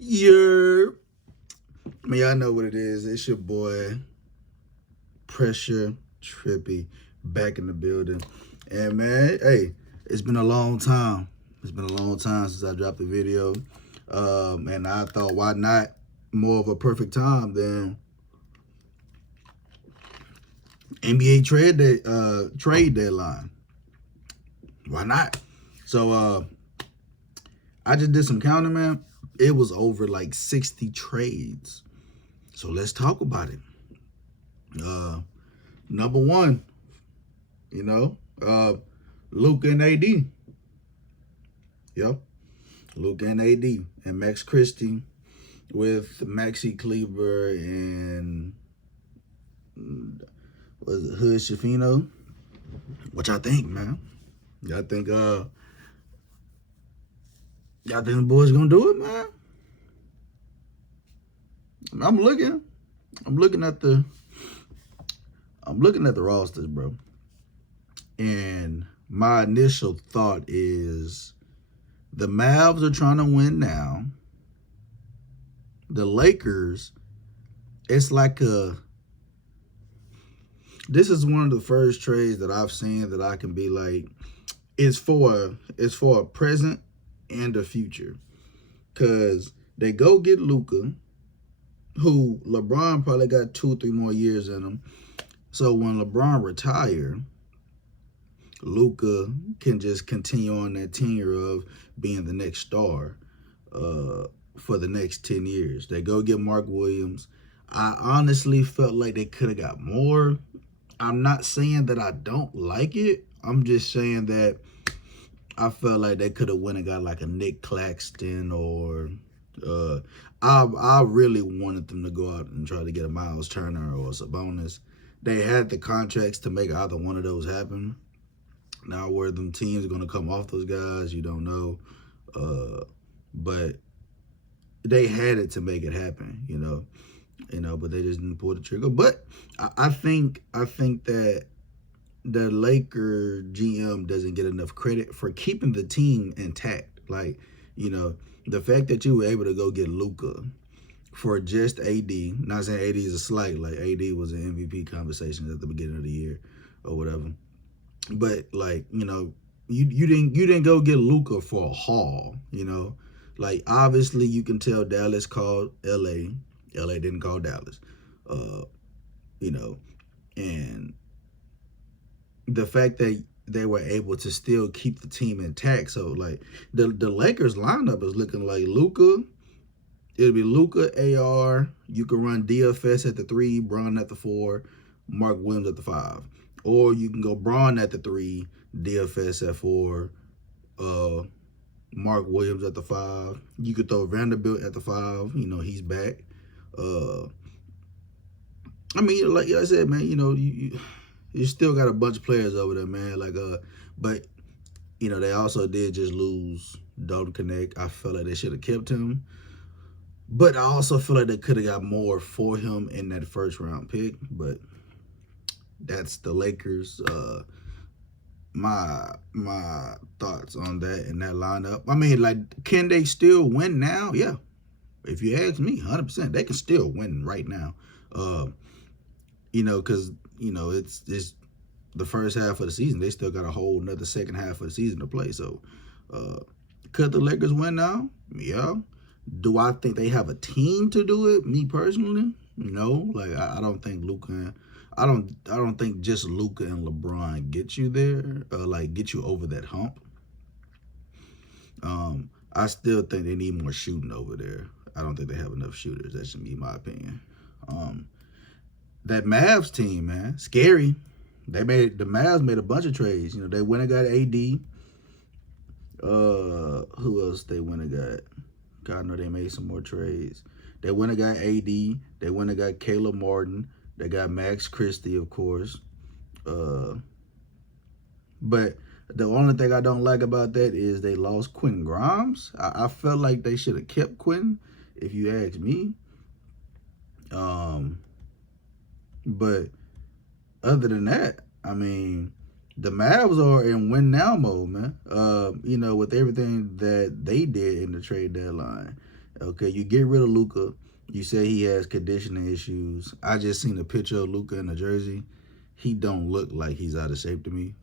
Yeah, y'all know what it is. It's your boy, Pressure Trippy, back in the building. And man, hey, it's been a long time. It's been a long time since I dropped a video. And I thought, why not more of a perfect time than NBA trade deadline? Why not? So I just did some counting, man. It was over like 60 trades. So let's talk about it. Uh, Number one, you know, Luka and AD. Yep, Luka and AD and Max Christie with Maxi Kleber and was it Hood Shafino? What y'all think, man? Y'all think y'all think the boys gonna do it, man? I'm looking. I'm looking at the I'm looking at the rosters, bro. And my initial thought is the Mavs are trying to win now. The Lakers, it's like this is one of the first trades that I've seen that I can be like, it's for a present and a future. Cause they go get Luka, who LeBron probably got 2 or 3 more years in him. So when LeBron retire, Luka can just continue on that tenure of being the next star for the next 10 years. They go get Mark Williams. I honestly felt like they could have got more. I'm not saying that I don't like it. I'm just saying that I felt like they could have went and got like a Nick Claxton or I really wanted them to go out and try to get a Miles Turner or a Sabonis. They had the contracts to make either one of those happen. Now where them teams are gonna come off those guys, you don't know. But they had it to make it happen, but they just didn't pull the trigger. But I think that the Laker GM doesn't get enough credit for keeping the team intact. Like, the fact that you were able to go get Luka for just AD, not saying AD is a slight, like AD was an MVP conversation at the beginning of the year or whatever. But like, you didn't go get Luka for a haul, Like obviously you can tell Dallas called LA. LA didn't call Dallas. You know, and the fact that they were able to still keep the team intact. So like the Lakers lineup is looking like Luka. It'll be Luka, AR. You can run DFS at the 3, Bron at the 4, Mark Williams at the 5. Or you can go Bron at the 3, DFS at 4, Mark Williams at the 5. You could throw Vanderbilt at the 5. He's back. I mean, like I said, man, you still got a bunch of players over there, man. But they also did just lose Dalton Connect. I felt like they should have kept him. But I also feel like they could have got more for him in that first round pick. But that's the Lakers. My thoughts on that and that lineup. I mean, like, can they still win now? Yeah. If you ask me, 100%, they can still win right now. Because it's the first half of the season. They still got a whole another second half of the season to play. So, could the Lakers win now? Yeah. Do I think they have a team to do it? Me personally, no. Like I don't think Luka. I don't think just Luka and LeBron get you there, like get you over that hump. I still think they need more shooting over there. I don't think they have enough shooters. That should be my opinion. That Mavs team, man, scary. The Mavs made a bunch of trades. They went and got AD. Who else they went and got? God, I know they made some more trades. They went and got AD. They went and got Caleb Martin. They got Max Christie, of course. But the only thing I don't like about that is they lost Quentin Grimes. I felt like they should have kept Quentin, if you ask me. But other than that, I mean, the Mavs are in win now mode, man. With everything that they did in the trade deadline. Okay, you get rid of Luka. You say he has conditioning issues. I just seen a picture of Luka in the jersey. He don't look like he's out of shape to me.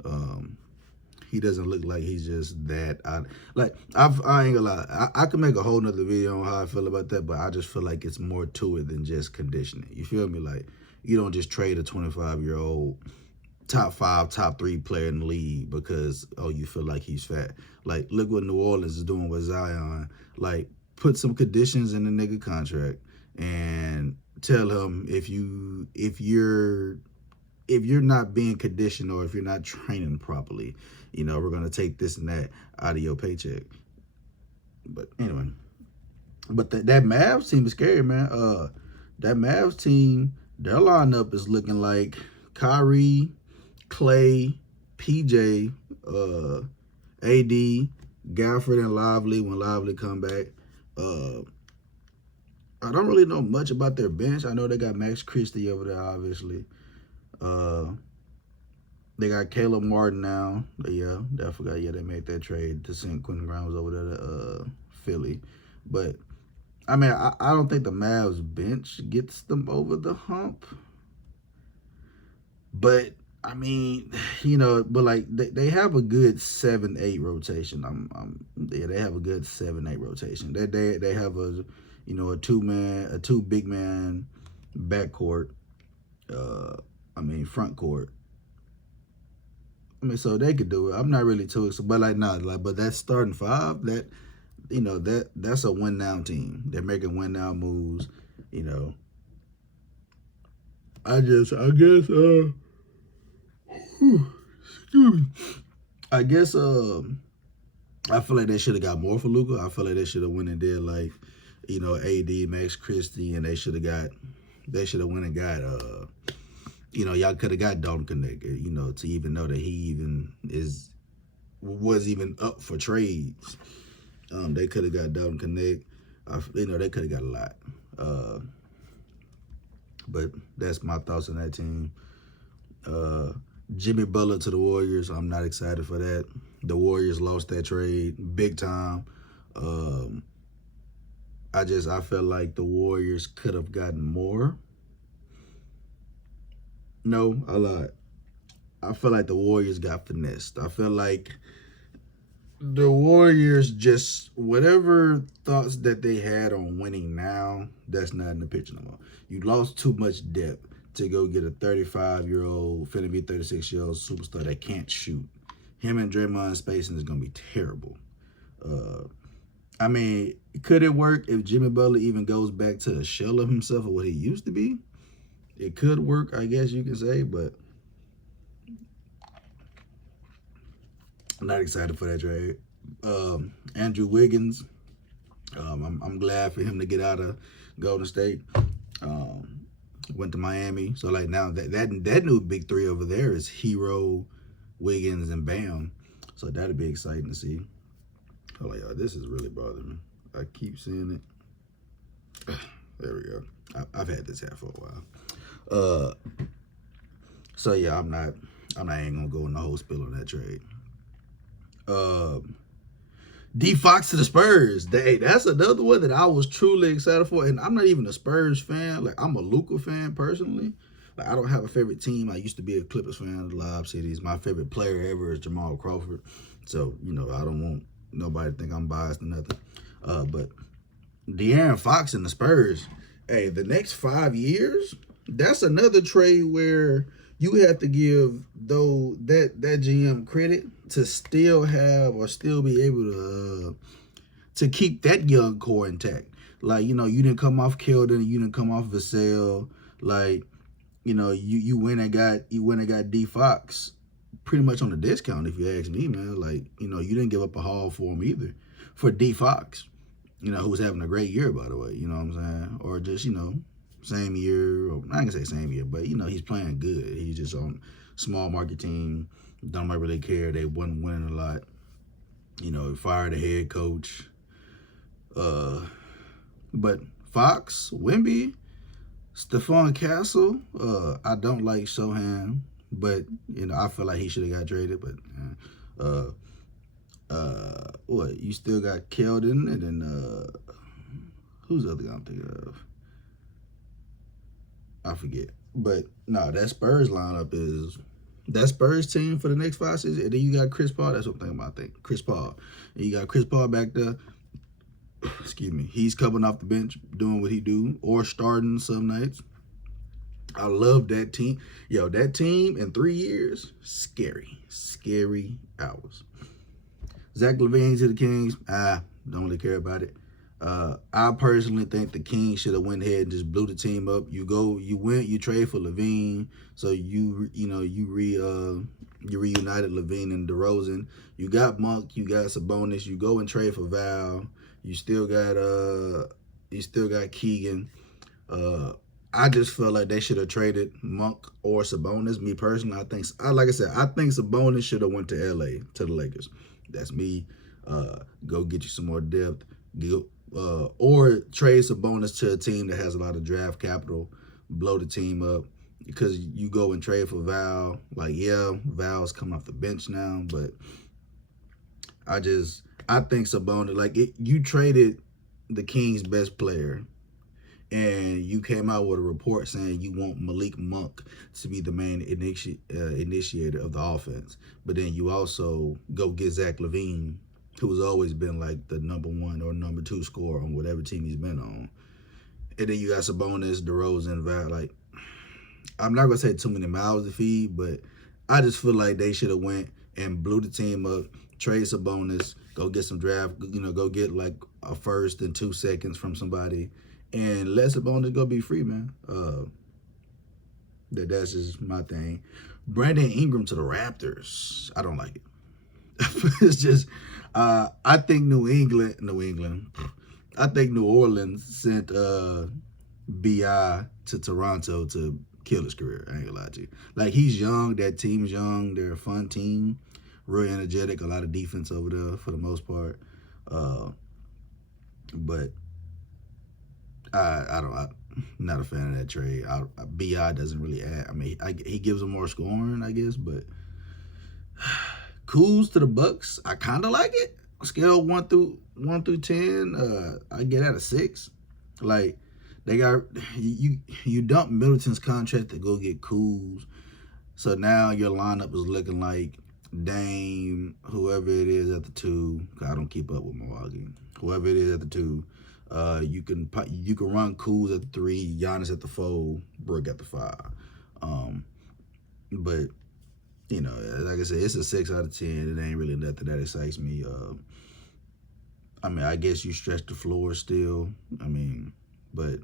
He doesn't look like he's just that out. Like I ain't gonna lie. I could make a whole nother video on how I feel about that, but I just feel like it's more to it than just conditioning. You feel me? Like you don't just trade a 25-year-old top 5, top 3 player in the league because you feel like he's fat. Like look what New Orleans is doing with Zion. Like put some conditions in the nigga contract and tell him if you're not being conditioned or if you're not training properly, we're gonna take this and that out of your paycheck. But anyway, but that Mavs team is scary, man. That Mavs team, their lineup is looking like Kyrie, Clay, PJ, AD, Gafford, and Lively when Lively come back. I don't really know much about their bench. I know they got Max Christie over there, obviously. They got Caleb Martin now. Yeah, I forgot. Yeah, they made that trade to send Quentin Grimes over there to Philly. But I mean, I don't think the Mavs bench gets them over the hump. But I mean, but like they have a good 7-8 rotation. They have a good 7-8 rotation. They have a two big man backcourt. Front court. So they could do it. I'm not really too excited, but but that starting 5, that's a win now team. They're making win now moves. I guess I guess I feel like they should have got more for Luka. I feel like they should have went and did like, AD, Max Christie, and they should have went and got y'all could have got Dalton Knecht, to even know that he even was even up for trades. They could have got Dalton Knecht. They could have got a lot. But that's my thoughts on that team. Jimmy Butler to the Warriors. I'm not excited for that. The Warriors lost that trade big time. I felt like the Warriors could have gotten more. No, I lied. I feel like the Warriors got finessed. I feel like the Warriors just, whatever thoughts that they had on winning now, that's not in the picture no more. You lost too much depth to go get a 35-year-old, finna be 36-year-old superstar that can't shoot. Him and Draymond spacing is going to be terrible. Could it work if Jimmy Butler even goes back to a shell of himself or what he used to be? It could work, I guess you can say, but I'm not excited for that trade. Andrew Wiggins, I'm glad for him to get out of Golden State. Went to Miami, so like now that new big 3 over there is Hero, Wiggins, and Bam. So that'd be exciting to see. Oh, like, this is really bothering me. I keep seeing it. There we go. I've had this hat for a while. So yeah, I'm not ain't gonna go in the whole spill on that trade. D Fox to the Spurs. That's another one that I was truly excited for. And I'm not even a Spurs fan. Like I'm a Luka fan personally. Like I don't have a favorite team. I used to be a Clippers fan of the Lob Cities. My favorite player ever is Jamal Crawford. So, I don't want nobody to think I'm biased or nothing. But De'Aaron Fox and the Spurs, hey, the next 5 years, that's another trade where you have to give that GM credit to still have or still be able to keep that young core intact. Like, you didn't come off Keldon, you didn't come off Vassell. Like, you went and got D Fox pretty much on a discount, if you ask me, man. Like, you didn't give up a haul for him either. For D Fox, who's having a great year, by the way, you know what I'm saying? Or just, same year, or I ain't gonna say same year, but he's playing good. He's just on small market team. Don't really care. They wasn't winning a lot. Fired the head coach. But Fox, Wemby, Stephon Castle. I don't like Sohan, but I feel like he should have got traded. But what? You still got Keldon and then Who's the other guy I'm thinking of? I forget. But no, that Spurs lineup is that Spurs team for the next 5 seasons. And then you got Chris Paul. That's what I'm thinking about. I think Chris Paul. And you got Chris Paul back there. Excuse me. He's coming off the bench, doing what he do, or starting some nights. I love that team. Yo, that team in 3 years, scary hours. Zach LaVine to the Kings. Don't really care about it. I personally think the Kings should have went ahead and just blew the team up. You trade for LaVine, so you reunited LaVine and DeRozan. You got Monk, you got Sabonis. You go and trade for Val. You still got Keegan. I just felt like they should have traded Monk or Sabonis. Me personally, I think Sabonis should have went to LA to the Lakers. That's me. Go get you some more depth. Or trade Sabonis to a team that has a lot of draft capital, blow the team up, because you go and trade for Val. Like, yeah, Val's coming off the bench now, but I think Sabonis, you traded the Kings' best player, and you came out with a report saying you want Malik Monk to be the main initiator of the offense, but then you also go get Zach LaVine, who has always been like the number 1 or number 2 scorer on whatever team he's been on. And then you got Sabonis, DeRozan, Val. Like, I'm not going to say too many mouths to feed, but I just feel like they should have went and blew the team up, trade Sabonis, go get some draft, go get like a first and 2 seconds from somebody, and let Sabonis go be free, man. That's just my thing. Brandon Ingram to the Raptors. I don't like it. It's just, I think New England. I think New Orleans sent B.I. to Toronto to kill his career. I ain't gonna lie to you. Like, he's young. That team's young. They're a fun team. Real energetic. A lot of defense over there for the most part. But I'm not a fan of that trade. B.I. doesn't really add. I mean, he gives them more scoring, I guess, but Kuz to the Bucks. I kind of like it. Scale 1 through 10. I get at a 6. Like, they got you dump Middleton's contract to go get Kuz, so now your lineup is looking like Dame, whoever it is at the 2. I don't keep up with Milwaukee. Whoever it is at the 2. You can run Kuz at the 3, Giannis at the 4, Brook at the 5. But like I said, it's a 6 out of 10. It ain't really nothing that excites me. I mean, I guess you stretch the floor still. I mean, but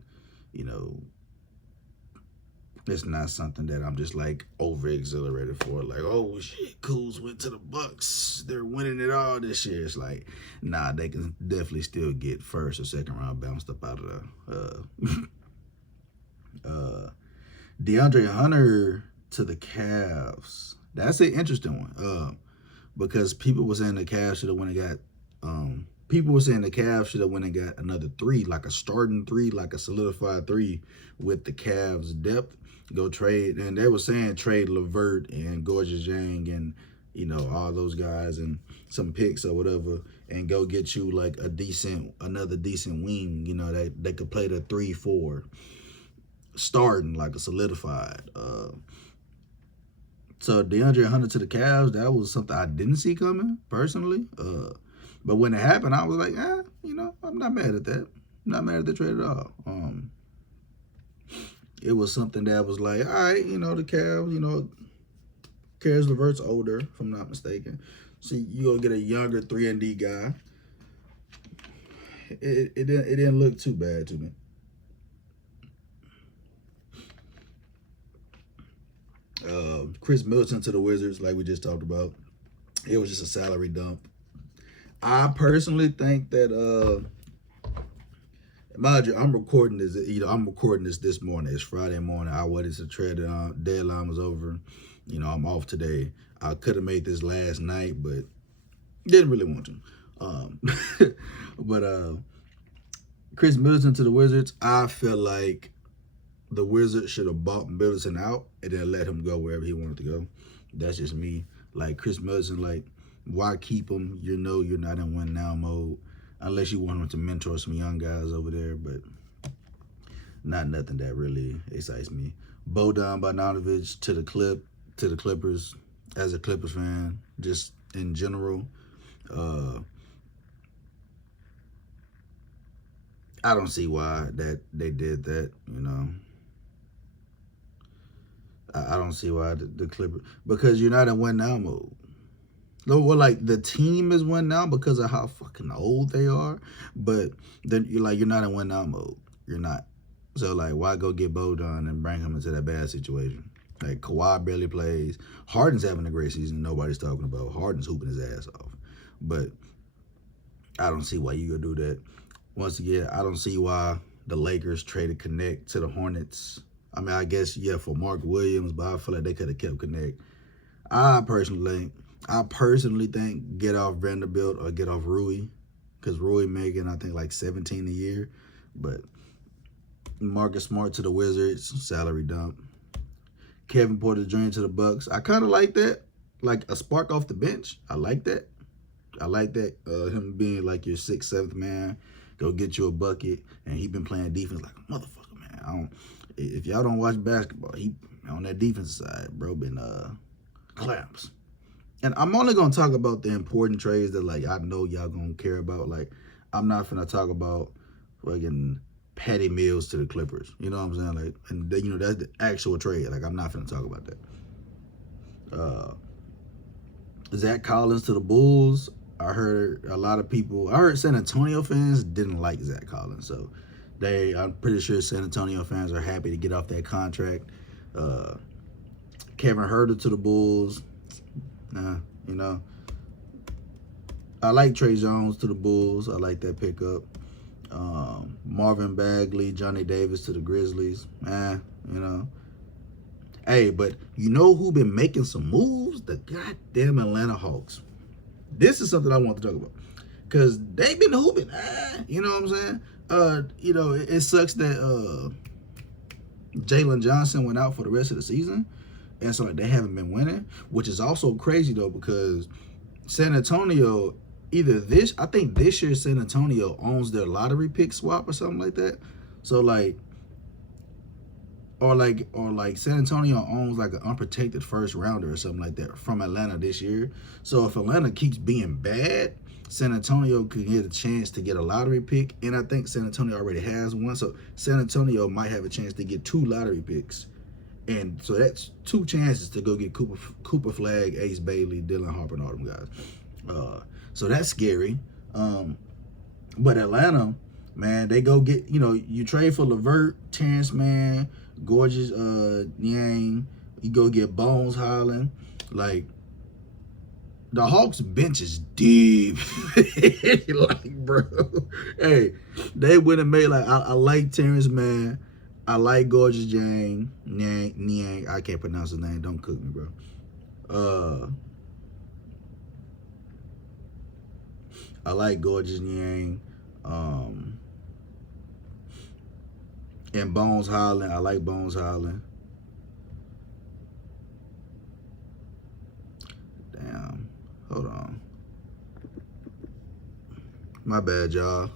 it's not something that I'm just like over exhilarated for. Like, oh shit, Kuz went to the Bucks. They're winning it all this year. It's like, nah, they can definitely still get first or second round bounced up out of the DeAndre Hunter to the Cavs. That's an interesting one. Because people were saying the Cavs should have went and got people were saying the Cavs should have went and got another 3, like a starting 3, like a solidified 3 with the Cavs depth. Go trade, and they were saying trade LeVert and Gorgeous Yang and all those guys and some picks or whatever, and go get you like another decent wing. That they could play the 3-4 starting like a solidified. So DeAndre Hunter to the Cavs, that was something I didn't see coming personally. But when it happened, I was like, I'm not mad at that. I'm not mad at the trade at all. It was something that was like, all right, the Cavs, Caris LeVert's older, if I'm not mistaken. So you go get a younger 3-and-D guy. It didn't look too bad to me. Chris Middleton to the Wizards, like we just talked about. It was just a salary dump. I personally think that mind you, I'm recording this morning. It's Friday morning. I waited to trade deadline was over. I'm off today. I could have made this last night, but didn't really want to. But Chris Middleton to the Wizards, I feel like the Wizards should have bought Middleton out and then let him go wherever he wanted to go. That's just me. Like, Chris Middleton, like, why keep him? You're not in win now mode. unless you want him to mentor some young guys over there, but not nothing that really excites me. Bojan Bogdanovic to the Clippers, as a Clippers fan, just in general. I don't see why that they did that, you know. I don't see why the Clippers, because you're not in win now mode. Well, like the team is win now because of how fucking old they are, but then you're not in win now mode. You're not. So like, why go get Bojan and bring him into that bad situation? Like Kawhi barely plays. Harden's having a great season. Nobody's talking about. Harden's hooping his ass off, but I don't see why you gonna do that. Once again, I don't see why the Lakers traded Connect to the Hornets. I mean, I guess, yeah, for Mark Williams, but I feel like they could have kept Connect. I personally think get off Vanderbilt or get off Rui, because Rui making, I think, like 17 a year. But Marcus Smart to the Wizards, salary dump. Kevin Porter Jr. to the Bucks. I kind of like that. Like a spark off the bench. I like that. Him being like your 6th, 7th man, go get you a bucket, and he been playing defense like a motherfucker, man. If y'all don't watch basketball, he on that defensive side, bro, been clamps. And I'm only gonna talk about the important trades that like I know y'all gonna care about. Like I'm not finna talk about fucking Patty Mills to the Clippers. You know what I'm saying? Like, and that's the actual trade. Like I'm not finna talk about that. Zach Collins to the Bulls. I heard San Antonio fans didn't like Zach Collins, so I'm pretty sure San Antonio fans are happy to get off that contract. Kevin Huerter to the Bulls. You know, I like Trey Jones to the Bulls. I like that pickup. Marvin Bagley, Johnny Davis to the Grizzlies. You know. Hey, but you know who been making some moves? The goddamn Atlanta Hawks. This is something I want to talk about, because they've been hooping. You know what I'm saying? You know, it sucks that Jalen Johnson went out for the rest of the season, and so like, they haven't been winning, which is also crazy though, because San Antonio, I think this year San Antonio owns their lottery pick swap or something like that. So like, or like San Antonio owns like an unprotected first rounder or something like that from Atlanta this year. So if Atlanta keeps being bad, San Antonio could get a chance to get a lottery pick, and I think San Antonio already has one. So San Antonio might have a chance to get 2 lottery picks, and so that's 2 chances to go get Cooper Flag, Ace Bailey, Dylan Harper, and all them guys. So that's scary. But Atlanta, man, they go get, you trade for LeVert, Terrence Mann, Gorgeous Niang, you go get Bones Highland. Like, the Hawks bench is deep. Like, bro, hey, they would have made, like, I like Terrence Mann, I like Gorgeous Niang, I can't pronounce his name, don't cook me, bro. I like Gorgeous Niang. And Bones Highland. I like Bones Highland. Damn. Hold on. My bad, y'all.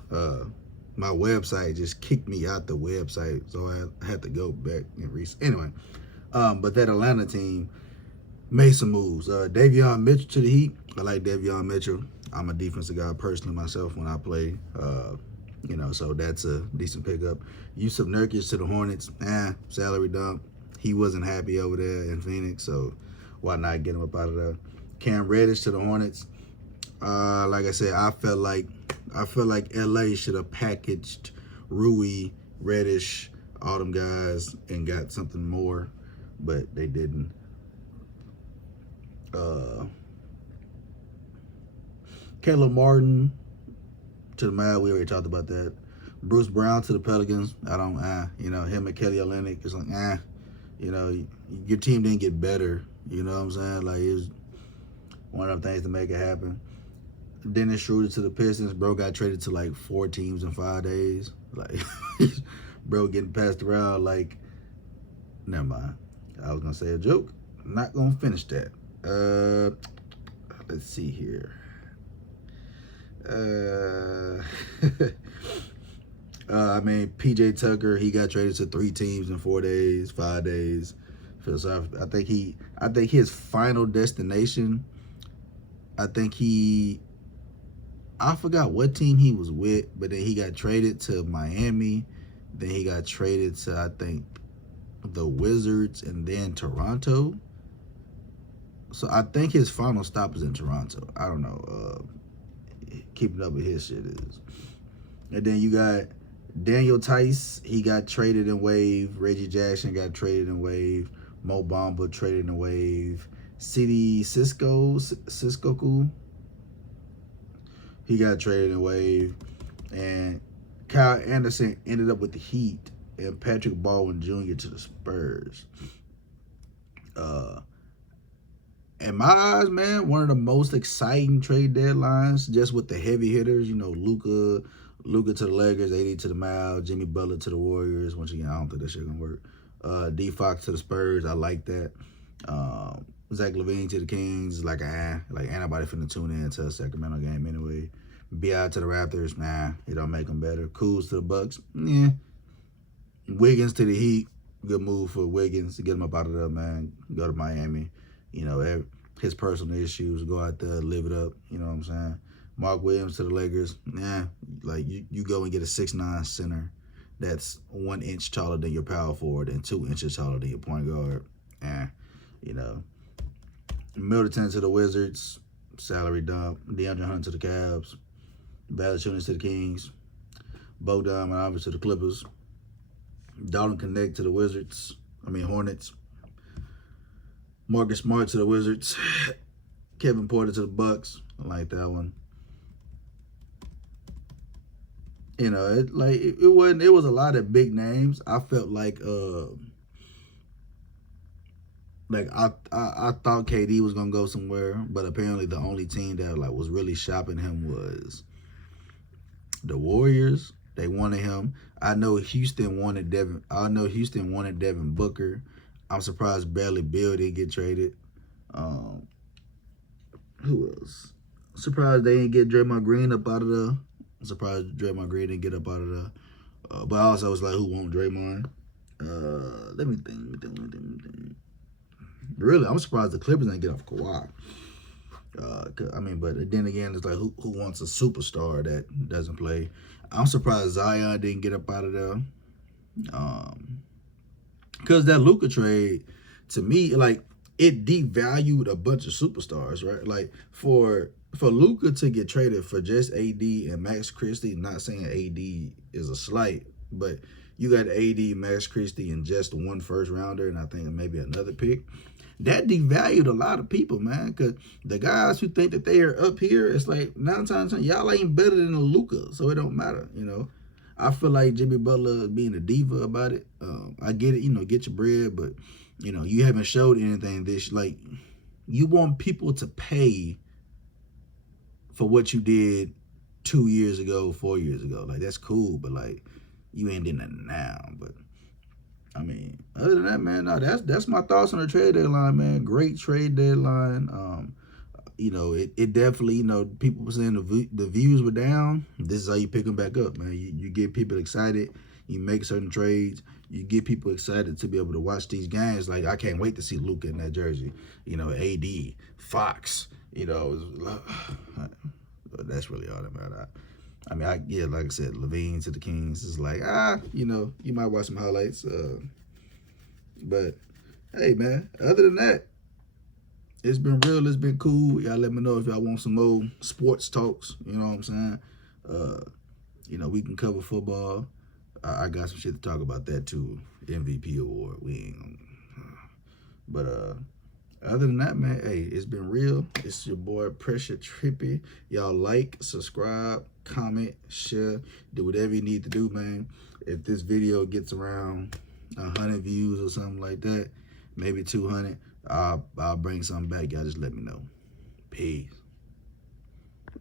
My website just kicked me out the website, so I had to go back and reset. Anyway, but that Atlanta team made some moves. Davion Mitchell to the Heat. I like Davion Mitchell. I'm a defensive guy personally myself when I play. So that's a decent pickup. Yusuf Nurkic to the Hornets. Salary dump. He wasn't happy over there in Phoenix, so why not get him up out of there? Cam Reddish to the Hornets. Like I said, I feel like LA should have packaged Rui, Reddish, all them guys, and got something more, but they didn't. Caleb Martin to the Mavs, we already talked about that. Bruce Brown to the Pelicans. I don't, him and Kelly Olynyk, it's like, your team didn't get better. You know what I'm saying? Like, it was one of them things to make it happen. Dennis Schroeder to the Pistons. Bro got traded to like 4 teams in 5 days. Like, bro getting passed around like, never mind. I was going to say a joke. I'm not going to finish that. Let's see here. Uh, I mean, PJ Tucker, he got traded to 3 teams in 4 days, 5 days. So I think his final destination, I think I forgot what team he was with, but then he got traded to Miami. Then he got traded to, I think, the Wizards and then Toronto. So I think his final stop is in Toronto. I don't know. Keeping up with his shit is. And then you got Daniel Tice. He got traded in wave. Reggie Jackson got traded in wave. Mo Bamba traded in wave. City Cisco, he got traded in wave. And Kyle Anderson ended up with the Heat and Patrick Baldwin Jr. to the Spurs. In my eyes, man, one of the most exciting trade deadlines, just with the heavy hitters, you know, Luka to the Lakers, AD to the Mavs, Jimmy Butler to the Warriors. Once again, I don't think that shit gonna work. D Fox to the Spurs, I like that. Zach LaVine to the Kings, like anybody finna tune in to a Sacramento game anyway. BI to the Raptors, nah, it don't make them better. Kuz to the Bucks, yeah. Wiggins to the Heat, good move for Wiggins to get him up out of there, man. Go to Miami. You know, his personal issues, go out there, live it up. You know what I'm saying? Mark Williams to the Lakers, like you go and get a 6'9" center that's 1 inch taller than your power forward and 2 inches taller than your point guard. You know. Middleton to the Wizards, salary dump. DeAndre Hunter to the Cavs. Valanciunas to the Kings. Bogdan Bogdanovic to the Clippers. Dalton Connect to the Hornets. Marcus Smart to the Wizards. Kevin Porter to the Bucks. I like that one. You know, it was a lot of big names. I felt like I thought KD was gonna go somewhere, but apparently the only team that was really shopping him was the Warriors. They wanted him. I know Houston wanted Devin Booker. I'm surprised Bradley Beal didn't get traded. Who else? Surprised they didn't get Draymond Green up out of there. I'm surprised Draymond Green didn't get up out of there. But I also was like, who won't Draymond? Let me think. Really, I'm surprised the Clippers didn't get off Kawhi. But then again, it's like, who wants a superstar that doesn't play? I'm surprised Zion didn't get up out of there. Because that Luka trade, to me, like, it devalued a bunch of superstars, right? Like, for Luka to get traded for just AD and Max Christie, not saying AD is a slight, but you got AD, Max Christie, and just 1 first rounder, and I think maybe another pick. That devalued a lot of people, man, because the guys who think that they are up here, it's like 9 times 10, y'all ain't better than a Luka, so it don't matter, you know. I feel like Jimmy Butler being a diva about it. I get it, you know, get your bread, but, you know, you haven't showed anything like, you want people to pay for what you did 2 years ago, 4 years ago. Like, that's cool, but, like, you ain't doing nothing now. But, I mean, other than that, man, no, that's my thoughts on the trade deadline, man. Great trade deadline. You know, it definitely, you know, people were saying the views were down. This is how you pick them back up, man. You get people excited. You make certain trades. You get people excited to be able to watch these games. Like, I can't wait to see Luka in that jersey. You know, AD, Fox, you know. That's really all that matters. I mean, like I said, LaVine to the Kings is like, you know, you might watch some highlights. But, hey, man, other than that, it's been real. It's been cool. Y'all let me know if y'all want some more sports talks. You know what I'm saying? You know, we can cover football. I got some shit to talk about that, too. MVP award. We ain't but, other than that, man, hey, it's been real. It's your boy, Pressure Trippy. Y'all like, subscribe, comment, share, do whatever you need to do, man. If this video gets around 100 views or something like that, maybe 200, I'll bring something back. Y'all just let me know. Peace.